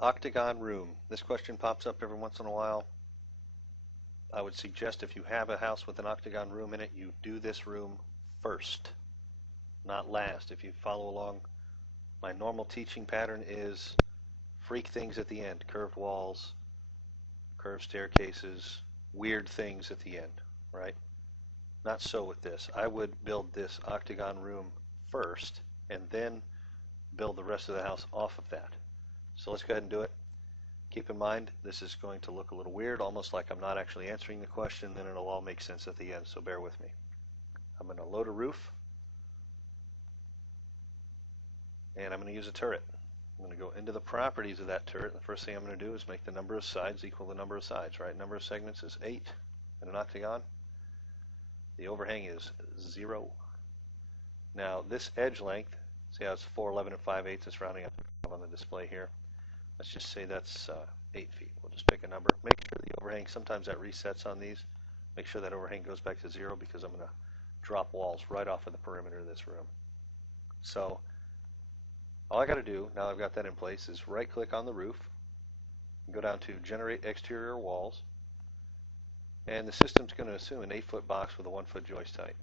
Octagon room. This question pops up every once in a while. I would suggest if you have a house with an octagon room in it, you do this room first, not last. If you follow along, my normal teaching pattern is freak things at the end, curved walls, curved staircases, weird things at the end, right? Not so with this. I would build this octagon room first and then build the rest of the house off of that. So let's go ahead and do it. Keep in mind, this is going to look a little weird, almost like I'm not actually answering the question, then it'll all make sense at the end, so bear with me. I'm going to load a roof, and I'm going to use a turret. I'm going to go into the properties of that turret. The first thing I'm going to do is make the number of sides equal the number of sides, right? Number of segments is 8 in an octagon. The overhang is 0. Now, this edge length, see how it's 411 and 5/8, it's rounding up on the display here. Let's just say that's 8 feet. We'll just pick a number. Make sure the overhang, sometimes that resets on these. Make sure that overhang goes back to 0 because I'm going to drop walls right off of the perimeter of this room. So all I got to do, now I've got that in place, is right click on the roof, go down to Generate Exterior Walls, and the system's going to assume an 8-foot box with a 1-foot joist height.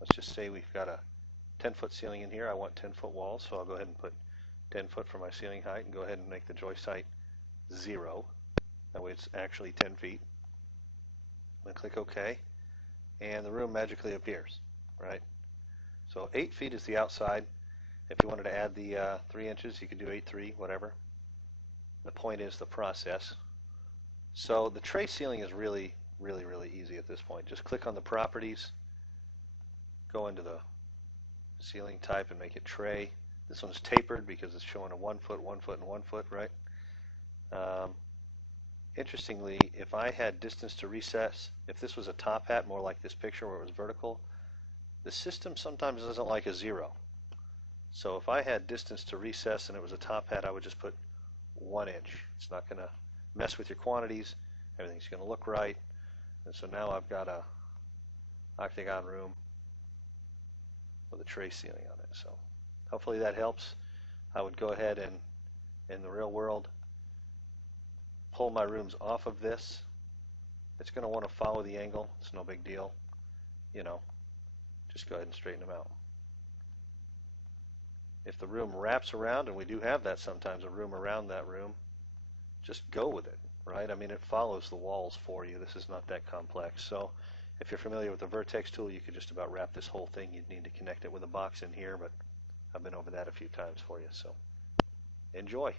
Let's just say we've got a 10-foot ceiling in here. I want 10-foot walls, so I'll go ahead and put 10 foot for my ceiling height and go ahead and make the joist height 0. That way it's actually 10 feet. I'm going to click OK, and the room magically appears, right? So 8 feet is the outside. If you wanted to add the 3 inches, you could do 8.3, whatever. The point is the process. So the tray ceiling is really easy at this point. Just click on the properties, go into the ceiling type and make it tray. This one's tapered because it's showing a 1 foot, 1 foot, and 1 foot, right? Interestingly, if I had distance to recess, if this was a top hat, more like this picture where it was vertical, the system sometimes doesn't like a 0. So if I had distance to recess and it was a top hat, I would just put 1 inch. It's not going to mess with your quantities. Everything's going to look right. And so now I've got a octagon room with a tray ceiling on it. So hopefully that helps. I would go ahead and, in the real world, pull my rooms off of this. It's going to want to follow the angle. It's no big deal. You know, just go ahead and straighten them out. If the room wraps around, and we do have that sometimes, a room around that room, just go with it, right? I mean, it follows the walls for you. This is not that complex. So if you're familiar with the vertex tool, you could just about wrap this whole thing. You'd need to connect it with a box in here, but I've been over that a few times for you. So enjoy.